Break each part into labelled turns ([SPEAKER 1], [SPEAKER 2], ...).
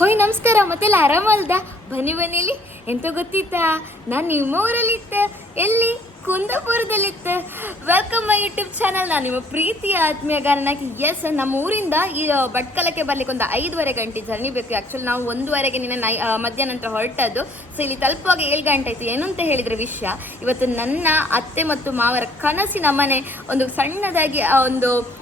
[SPEAKER 1] ಹೋಯ್ ನಮಸ್ಕಾರ. ಮತ್ತೆಲ್ಲ ಆರಾಮಲ್ದ ಬನ್ನಿ ಬನ್ನಿಲಿ ಎಂತ ಗೊತ್ತಿತ್ತಾ? ನಾನು ನಿಮ್ಮ ಊರಲ್ಲಿ ಇತ್ತ ಎಲ್ಲಿ? ಕುಂದಾಪುರದಲ್ಲಿತ್ತ. ವೆಲ್ಕಮ್ ಮೈ ಯೂಟ್ಯೂಬ್ ಚಾನಲ್ ನಾನು ನಿಮ್ಮ ಪ್ರೀತಿಯ ಆತ್ಮೀಯ ಗಾರನಾಗಿ ಎಸ್ ನಮ್ಮ ಊರಿಂದ ಈ ಭಟ್ಕಲಕ್ಕೆ ಬರ್ಲಿಕ್ಕೆ ಒಂದು ಐದುವರೆ ಗಂಟೆ ಜರ್ನಿ ಬೇಕು. ಆ್ಯಕ್ಚುಲಿ ನಾವು ಒಂದೂವರೆಗೆ ನಿನ್ನೆ ನೈ ಮಧ್ಯಾಹ್ನ ನಂತರ ಹೊರಟದ್ದು. ಸೊ ಇಲ್ಲಿ ತಲುಪುವಾಗ ಏಳು ಗಂಟೆ ಆಯ್ತು. ಏನು ಅಂತ ಹೇಳಿದ್ರೆ ವಿಷಯ, ಇವತ್ತು ನನ್ನ ಅತ್ತೆ ಮತ್ತು ಮಾವರ ಕನಸಿನ ಮನೆ, ಒಂದು ಸಣ್ಣದಾಗಿ, ಆ, ಒಂದು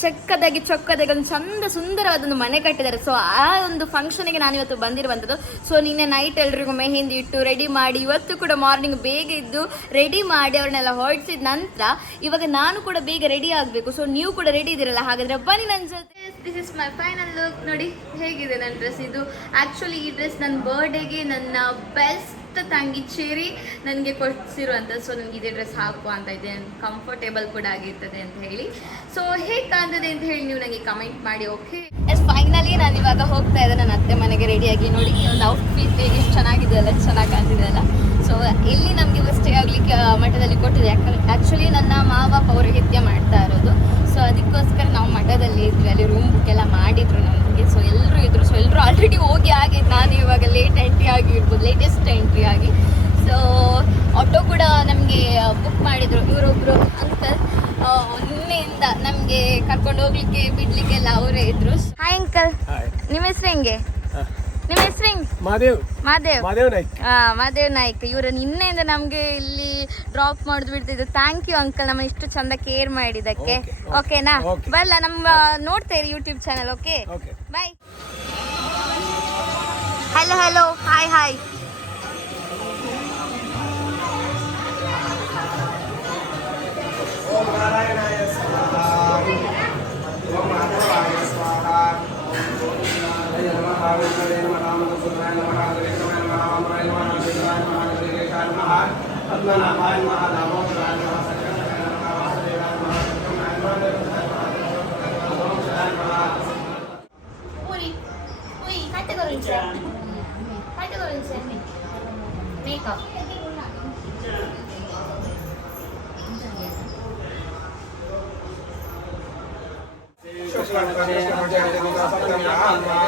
[SPEAKER 1] ಚಕ್ಕದಾಗಿ ಚೆಕ್ಕದಾಗಿ, ಚೊಕ್ಕದಾಗಿ, ಒಂದು ಚಂದ ಸುಂದರವಾದ ಒಂದು ಮನೆ ಕಟ್ಟಿದ್ದಾರೆ. ಸೊ ಆ ಒಂದು ಫಂಕ್ಷನ್ಗೆ ನಾನು ಇವತ್ತು ಬಂದಿರುವಂಥದ್ದು. ಸೊ ನಿನ್ನೆ ನೈಟ್ ಎಲ್ರಿಗೂ ಮೆಹಂದಿ ಇಟ್ಟು ರೆಡಿ ಮಾಡಿ, ಇವತ್ತು ಕೂಡ ಮಾರ್ನಿಂಗ್ ಬೇಗ ಇದ್ದು ರೆಡಿ ಮಾಡಿ ಅವ್ರನ್ನೆಲ್ಲ ಹೊರಡಿಸಿದ ನಂತರ ಇವಾಗ ನಾನು ಕೂಡ ಬೇಗ ರೆಡಿ ಆಗಬೇಕು. ಸೊ ನೀವು ಕೂಡ ರೆಡಿ ಇದ್ದೀರಲ್ಲ? ಹಾಗಾದ್ರೆ ಬನ್ನಿ ನನ್ನ ಜೊತೆ. This is my final look ನೋಡಿ ಹೇಗಿದೆ ನನ್ನ ಡ್ರೆಸ್ ಇದು? ಆ್ಯಕ್ಚುಲಿ ಈ ಡ್ರೆಸ್ ನನ್ನ ಬರ್ಡೇಗೆ ನನ್ನ ಬೆಸ್ಟ್ ತಂಗಿ ಚೇರಿ ನನಗೆ ಕೊಡಿಸಿರುವಂಥ ಸೊ ನನಗೆ ಇದೇ ಡ್ರೆಸ್ ಹಾಕುವ ಅಂತ ಇದೆ. ಕಂಫರ್ಟೇಬಲ್ ಕೂಡ ಆಗಿರ್ತದೆ ಅಂತ ಹೇಳಿ. ಸೊ ಹೇಗೆ ಕಾಣ್ತದೆ ಅಂತ ಹೇಳಿ ನೀವು ನನಗೆ ಕಮೆಂಟ್ ಮಾಡಿ ಓಕೆ ಎಸ್ ಫೈನಲಿ ಹೋಗ್ತಾ ಇದೆ. ನನ್ನ ಅತ್ತೆ ಮನೆಗೆ ರೆಡಿಯಾಗಿ ನೋಡಿ ಒಂದು ಔಟ್ಫಿಟ್ ಎಷ್ಟು ಚೆನ್ನಾಗಿದೆ ಅಲ್ಲ ಚೆನ್ನಾಗಿ ಕಾಣ್ತಿದೆ ಅಲ್ಲ ಸೊ ಇಲ್ಲಿ ನಮಗೆ ಸ್ಟೇ ಆಗಲಿಕ್ಕೆ ಮಠದಲ್ಲಿ ಕೊಟ್ಟಿದೆ. ಯಾಕಂದ್ರೆ ಆ್ಯಕ್ಚುಲಿ ನನ್ನ ಮಾವ ಪೌರೋಹಿತ್ಯ ಮಾಡ್ತಾ ಇರೋದು. ಸೊ ಅದಕ್ಕೋಸ್ಕರ ನಾವು ಮಠದಲ್ಲಿ ಇದ್ವಿ. ಅಲ್ಲಿ ರೂಮ್ ಬುಕ್ ಎಲ್ಲ ಮಾಡಿದ್ರು ನಮಗೆ. ಸೊ ಎಲ್ಲರೂ ಇದ್ರು. ಸೊ ಎಲ್ಲರೂ ಆಲ್ರೆಡಿ ಹೋಗಿ ಆಗಿದ್ದು ನಾನು ಇವಾಗ ಲೇಟ್ ಎಂಟ್ರಿ ಆಗಿರ್ಬೋದು ಲೇಟೆಸ್ಟ್ ಎಂಟ್ರಿ ಆಗಿ. ಸೊ ಆಟೋ ಕೂಡ ನಮಗೆ ಬುಕ್ ಮಾಡಿದರು. ಇವರೊಬ್ಬರು ಅಂಕಲ್ ನಿನ್ನೆಯಿಂದ ನಮಗೆ ಕರ್ಕೊಂಡು ಹೋಗ್ಲಿಕ್ಕೆ ಬಿಡ್ಲಿಕ್ಕೆಲ್ಲ ಅವರೇ ಇದ್ರು. ಹಾಯ್ ಅಂಕಲ್
[SPEAKER 2] ಹಾಯ್
[SPEAKER 1] ನಿಮ್ಮ ಹೆಸರು ಹೆಂಗೆ? ನಿಮ್ಮ ಹೆಸರು ಹೆಂಗೆ?
[SPEAKER 2] ಮಾದೇವ್.
[SPEAKER 1] ಮಾದೇವ್.
[SPEAKER 2] ಮಾದೇವ್ ನಾಯ್ಕ್.
[SPEAKER 1] ಹಾ ಮಾದೇವ್ ನಾಯ್ಕ. ಇವರು ನಿನ್ನೆಯಿಂದ ನಮಗೆ ಇಲ್ಲಿ ಡ್ರಾಪ್ ಮಾಡಿದ್ ಬಿಡ್ತಿದ್ರು. ಥ್ಯಾಂಕ್ ಯು ಅಂಕಲ್ ನಮ್ಮ ಇಷ್ಟು ಚಂದ ಕೇರ್
[SPEAKER 2] okay.
[SPEAKER 1] ಓಕೆನಾ. ಬರಲ್ಲ ನಮ್ಮ ನೋಡ್ತಾ ಇರಿ YouTube channel okay
[SPEAKER 2] okay
[SPEAKER 1] bye hello hello hi hi
[SPEAKER 2] నారాయణాయ స్వాహ ఓం మాధవాయ స్వాహ నమ రామేశ్వరాయ నమ రామకృష్ణాయ నమ రాఘవేంద్రాయ నమ
[SPEAKER 1] రామాయ నమ రామేశ్వరాయ నమ రాఘవేంద్రాయ నమ పద్మనాభాయ నమ దామోదరాయ నమ సంకటనాయ
[SPEAKER 2] నమ వాసుదేవాయ నమ సంకటనాయ నమ దేవతాయ నమ ఓంకారాయ నమ పూరి పూరి కట్టు గురించి కట్టు గురించి మేకప్ ఆత్మ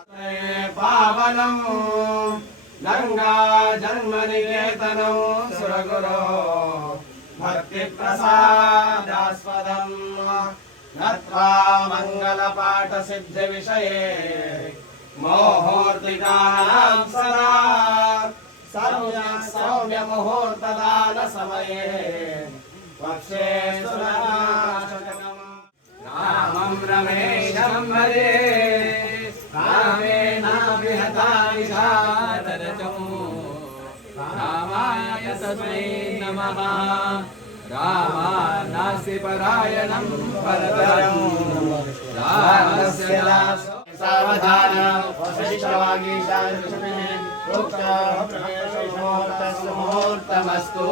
[SPEAKER 2] పావనం గంగా జన్మ నికేతనం సురగురో భక్తి ప్రసాదాస్పదం నత్వా మంగళ పాఠ సిద్ధి విషయే మోహోర్దితానాం సదా సౌమ్య సౌమ్య ముహూర్తదాన సమయే పక్షే సురాష్టకం రమేశం భజే तस्मै नमः रामानास्य परायणं परतरम् रामस्य सावधान वशिष्ठवागीशान्विष्णुः मुहूर्तमस्तु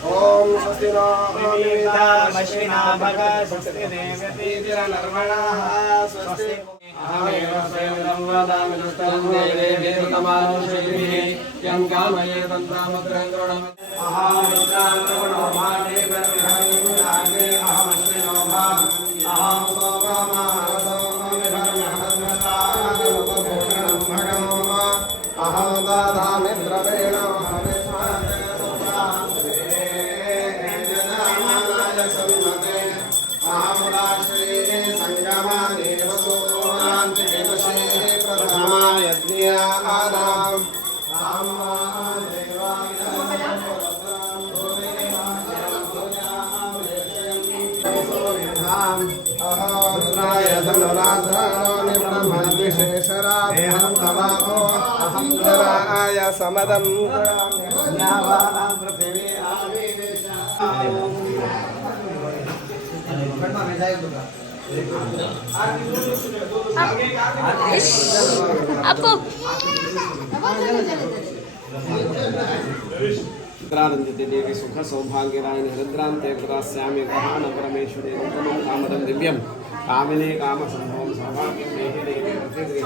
[SPEAKER 2] ॐ स्वस्तिनाश्विना भग स्वस्ति देवतीतिरनर्मणाः स्वस्ति अहमेव स्वयं वदामि दुष्टं देवेभिर्तमानुषैः यं कामये तन्तामग्रं गृणम् अहमित्रान्तगुणो भागे ब्रह्मे अहमश्विनो भाग अहं सोमामारसोमविभर्महस्मतानमुपभूषणं भगं अहं दधामि द्रवे తాం అహో
[SPEAKER 1] రుద్రాయ
[SPEAKER 2] ధనురాధనో నిబ్రహ్మద్విశేషరాధం తమాహో సమదం అప్పు. ರುದ್ರಾರಂಜಿತೆ ದೇವಿ ಸುಖ ಸೌಭಾಗ್ಯರಾಯಣ ಹೃದ್ರಾಂತೆ ಸ್ಯಾಮಿ ಗಹಾನ ಪರಮೇಶ್ವರಿ ರುದ್ರಮಂ ಕಾಮದಂ ದಿವ್ಯಂ. ಕಾಮಿನೇ ಕಾಮ ಸಂಭವಂ ಸೌಭಾಗ್ಯ ದೇಹಿ ದೇವಿ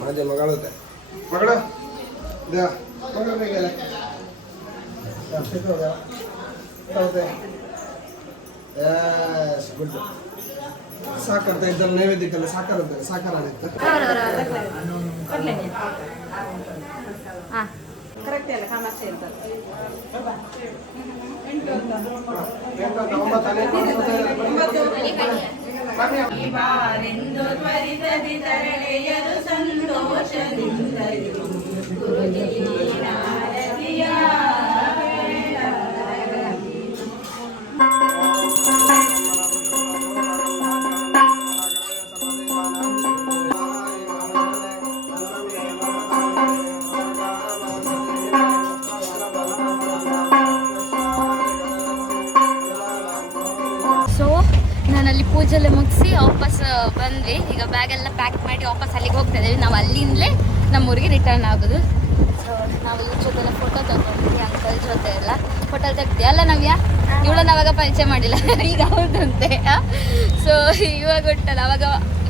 [SPEAKER 2] ಮಾದೆ ಮಗಳು ಮಗಳ? ಸಾಕಂತ ಇದ್ದಲ್ಲಿ ನೈವೇದ್ಯಕ್ಕೆಲ್ಲ ಸಾಕಾರ ಸಾಕಾರ ಆಗಿತ್ತು
[SPEAKER 3] ಕರೆಕ್ಟ್ ಅಲ್ಲ ಕಾಮಾಕ್ಷಿ ಇರ್ತದೆ ಬಾರೆಂದು ತ್ವರಿತದಿ ತರಳೆಯರು ಸಂತೋಷದಿಂದಲೂ. ಗುರುಜಿಯ
[SPEAKER 1] ಬ್ಯಾಗ್ ಎಲ್ಲ ಪ್ಯಾಕ್ ಮಾಡಿ ವಾಪಸ್ ಅಲ್ಲಿಗೆ ಹೋಗ್ತಾ ಇದ್ದೀವಿ. ನಾವು ಅಲ್ಲಿಂದಲೇ ನಮ್ಮೂರಿಗೆ ರಿಟರ್ನ್ ಆಗೋದು. ಸೊ ನಾವು ಇವ್ರ ಜೊತೆ ಫೋಟೋ ತಗೊಂಡ್ವಿ ಅಂಕಲ್ ಜೊತೆ ಎಲ್ಲ. ಫೋಟೋ ತೆಗ್ದು ಅಲ್ಲ ನವ್ಯ? ಇವಳನ್ನ ಅವಾಗ ಪರಿಚಯ ಮಾಡಿಲ್ಲ. ಈಗ ಹೌದಂತೆ. ಸೊ ಇವಾಗ ಒಟ್ಟಲ್ಲ ಅವಾಗ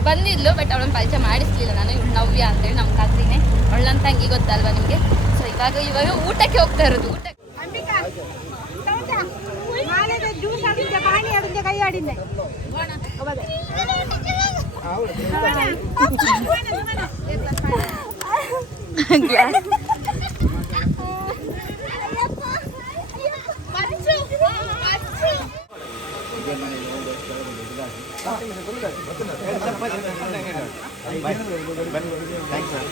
[SPEAKER 1] ಬಂದಿದ್ಲು ಬಟ್ ಅವಳನ್ನ ಪರಿಚಯ ಮಾಡಿಸ್ಲಿಲ್ಲ ನಾನು. ಇವಳು ನವ್ಯ ಅಂತೇಳಿ ನಮ್ಮ ಕಸಿನೇ ಅವಳನ್ನ ತಂಗಿ ಗೊತ್ತಲ್ವಾ ನಿಮಗೆ? ಸೊ ಇವಾಗ ಇವಾಗ ಊಟಕ್ಕೆ ಹೋಗ್ತಾ ಇರೋದು ಊಟಕ್ಕೆ.
[SPEAKER 3] ಕೈ Eh,
[SPEAKER 1] Glass. Thanks,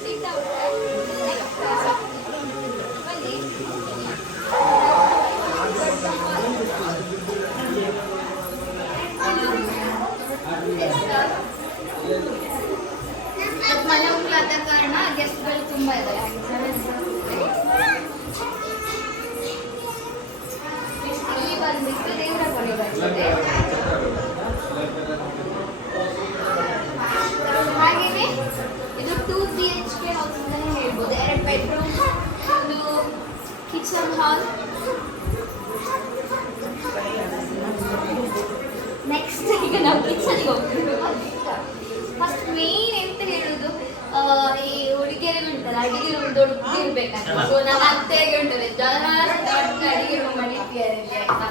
[SPEAKER 1] ಸೀಟ್ ಬನ್ನಿ ಅದು ಮನೆ ಉಂಟಾದ ಕಾರಣ ಗೆಸ್ಟ್ಗಳು ತುಂಬ ಇದ್ದಾರೆ ಹಾಲ್ ನೆಕ್ಸ್ಟ್ ಈಗ ನಾವು ಕಿಚನ್ಗೆ ಹೋಗ್ತೀವಿ. ಫಸ್ಟ್ ಮೇನ್ ಎಂತ ಹೇಳುದು? ಈ ಹುಡುಗಿಯರಿಗೆ ಉಂಟಲ್ಲ ಅಡಿಗೆ ರೂಮ್ ದೊಡ್ಡದಿರ್ಬೇಕಂತ ಸೊ ನಮ್ಮ ಅತ್ತೆಗೆ ಉಂಟಲ್ಲ ಜಾಸ್ತಿ ದೊಡ್ಡ ಅಡಿಗೆ ರೂಮ್ ಆಯ್ತಾ?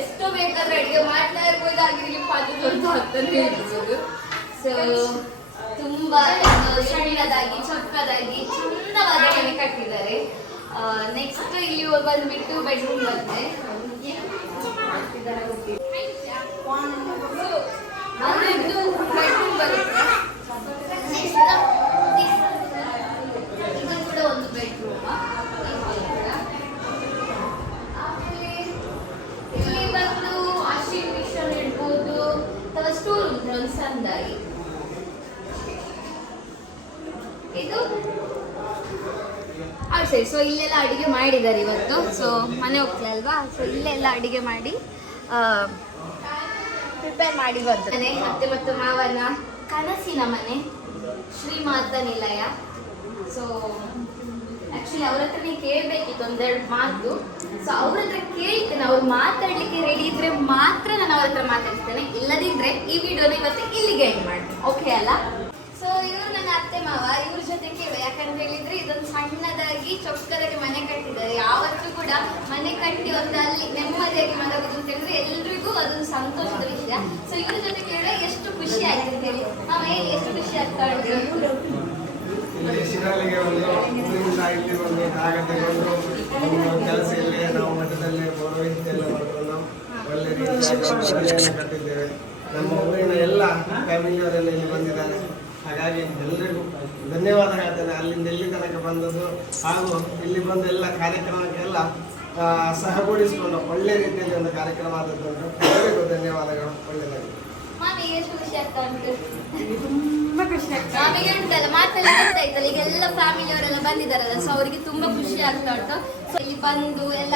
[SPEAKER 1] ಎಷ್ಟು ಬೇಕಾದ್ರೆ ಅಡಿಗೆ ಮಾಡ್ತಾ ಇರ್ಬೋದು ಆಗಿರ್ಲಿ ಪಾತ್ರೆ ದೊಡ್ಡ ಅಂತಾನೆ ಹೇಳ್ಬೋದು ಸೊ ತುಂಬಾ ಶಣಿಯದಾಗಿ ಸಣ್ಣದಾಗಿ ಚೊಕ್ಕದಾಗಿ ಚಂದವಾದ ಮನೆ ಕಟ್ಟಿದ್ದಾರೆ. ನೆಕ್ಸ್ಟ್ ಇಲ್ಲಿ ಬಂದ್ಬಿಟ್ಟು ಬೆಡ್ರೂಮ್ ಬಂದೆ. ಅದು ಬೆಡ್ರೂಮ್ ಬರುತ್ತೆ ನೆಕ್ಸ್ಟ್ ಇದು ಕೂಡ ಒಂದು ಬೆಡ್ರೂಮ್ ಆಮೇಲೆ ಇಲ್ಲಿ ಬಂದು ವಾಷಿಂಗ್ ಮಿಷನ್ ಇಡ್ಬೋದು ಅಥವಾ ಸ್ಟೂಲ್ ಉಂಟು ಒಂದು ಸಣ್ಣದಾಗಿ ಇದು ಸರಿ ಸೊ ಇಲ್ಲೆಲ್ಲ ಅಡುಗೆ ಮಾಡಿದ್ದಾರೆ ಇವತ್ತು. ಸೊ ಮನೆ ಹೋಗ್ತೀವಿ ಅಲ್ವಾ? ಸೊ ಇಲ್ಲೆಲ್ಲ ಅಡುಗೆ ಮಾಡಿ ಪ್ರಿಪೇರ್ ಮಾಡಿ ಮನೆ, ಅತ್ತೆ ಮತ್ತು ಮಾವನ ಕನಸಿನ ಮನೆ, ಶ್ರೀಮಾತ ನಿಲಯ. ಸೊ ಆಕ್ಚುಲಿ ಅವ್ರ ಹತ್ರನೇ ಕೇಳಬೇಕಿತ್ತು ಒಂದೆರಡು ಮಾತು. ಸೊ ಅವ್ರ ಹತ್ರ ಕೇಳ್ತೇನೆ, ಅವ್ರು ಮಾತಾಡ್ಲಿಕ್ಕೆ ರೆಡಿ ಇದ್ರೆ ಮಾತ್ರ ನಾನು ಅವ್ರ ಹತ್ರ ಮಾತಾಡ್ತೇನೆ. ಇಲ್ಲದಿದ್ರೆ ಈ ವಿಡಿಯೋನ ಇವತ್ತು ಇಲ್ಲಿಗೆ ಎಂಡ್ ಮಾಡ್ತೀನಿ. ಓಕೆ ಅಲ್ಲ? ಸೊ ಇವರು ನನ್ನ ಅತ್ತೆ ಮಾವ. ಇವ್ರ ಜೊತೆ ಕೇಳುವ ಯಾಕಂತ ಹೇಳಿದ್ರೆ ಇದೊಂದು ಸಣ್ಣದಾಗಿ ಚೊಕ್ಕದಾಗಿ ಮನೆ ಕಟ್ಟಿದ್ದಾರೆ. ಯಾವತ್ತೂ ಕೂಡ ಮನೆ ಕಟ್ಟಿ ಒಂದು ಅಲ್ಲಿ ನೆಮ್ಮದಿಯಾಗಿ ಮಲಗುದು ಅಂತ ಹೇಳಿದ್ರೆ ಎಲ್ರಿಗೂ ಅದೊಂದು ಸಂತೋಷದ ವಿಷಯ. ಸೊ ಇವ್ರ ಜೊತೆ ಕೇಳಿದ್ರೆ ಎಷ್ಟು ಖುಷಿ ಆಯ್ತು ಅಂತ ಹೇಳಿ. ಮಾವ ಎಷ್ಟು ಖುಷಿ ಆಗ್ತಾ
[SPEAKER 2] ಒಂದು ಒಂದು ಇಲ್ಲೇ ನಾವು ಒಳ್ಳೆ ಕಟ್ಟಿದ್ದೇವೆ. ನಮ್ಮ ಊರಿನ ಎಲ್ಲ ಫ್ಯಾಮಿಲಿಯವರೆಲ್ಲ ಇಲ್ಲಿ ಬಂದಿದ್ದಾರೆ. ಹಾಗಾಗಿ ಎಲ್ಲರಿಗೂ ಧನ್ಯವಾದ ಹೇಳ್ತೇನೆ ಅಲ್ಲಿಂದ ಎಲ್ಲಿ ತನಕ ಬಂದದ್ದು ಹಾಗೂ ಇಲ್ಲಿ ಬಂದ ಎಲ್ಲ ಕಾರ್ಯಕ್ರಮಕ್ಕೆಲ್ಲ ಸಹಗೂಡಿಸಿಕೊಂಡು ಒಳ್ಳೆ ರೀತಿಯಲ್ಲಿ ಒಂದು ಕಾರ್ಯಕ್ರಮ ಆದದ್ದು ಎಲ್ಲರಿಗೂ ಧನ್ಯವಾದಗಳು. ಒಳ್ಳೆಯದಾಗಿ
[SPEAKER 1] ಮಾಮಿಗೆ ಎಷ್ಟು ಖುಷಿ
[SPEAKER 3] ತುಂಬಾ ಖುಷಿ ಆಗ್ತದೆ
[SPEAKER 1] ಮಾಮಿಗೆ ಉಂಟಲ್ಲ ಮಾತೆಲ್ಲ ಗೊತ್ತಾಯ್ತಲ್ಲ ಈಗ ಎಲ್ಲ ಫ್ಯಾಮಿಲಿ ಅವರೆಲ್ಲ ಬಂದಿದ್ದಾರಲ್ಲ ಸೊ ಅವರಿಗೆ ತುಂಬಾ ಖುಷಿ ಆಗ್ತಾ ಉಂಟು. ಸೊ ಇಲ್ಲಿ ಬಂದು ಎಲ್ಲ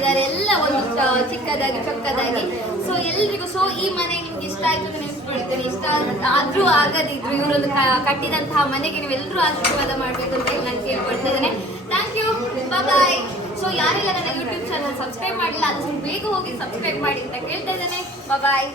[SPEAKER 1] ಮಾಡಿದ್ದಾರೆ ಎಲ್ಲ ಒಂದು ಚಿಕ್ಕದಾಗಿ, ಚೊಕ್ಕದಾಗಿ. ಸೊ ಎಲ್ರಿಗೂ ಸೊ ಈ ಮನೆ ನಿಮ್ಗೆ ಇಷ್ಟ ಆಯ್ತು ನೆನೆಸ್ಕೊಳ್ತೇನೆ. ಇಷ್ಟ ಆದ್ರೂ ಆಗದಿದ್ರು ಇವರೊಂದು ಕಟ್ಟಿದಂತಹ ಮನೆಗೆ ನೀವೆಲ್ಲರೂ ಆಶೀರ್ವಾದ ಮಾಡಬೇಕು ಅಂತ ಹೇಳಿ ನಾನು ಕೇಳ್ಕೊಳ್ತಾ ಇದ್ದೇನೆ. ಥ್ಯಾಂಕ್ ಯು ಬಾಯ್ ಸೊ ಯಾರೆಲ್ಲ ನನ್ನ ಯೂಟ್ಯೂಬ್ ಚಾನಲ್ ಸಬ್ಸ್ಕ್ರೈಬ್ ಮಾಡಿಲ್ಲ ಅದು ಬೇಗ ಹೋಗಿ ಸಬ್ಸ್ಕ್ರೈಬ್ ಮಾಡಿ ಅಂತ ಕೇಳ್ತಾ ಇದ್ದೇನೆ. ಬಾಯ್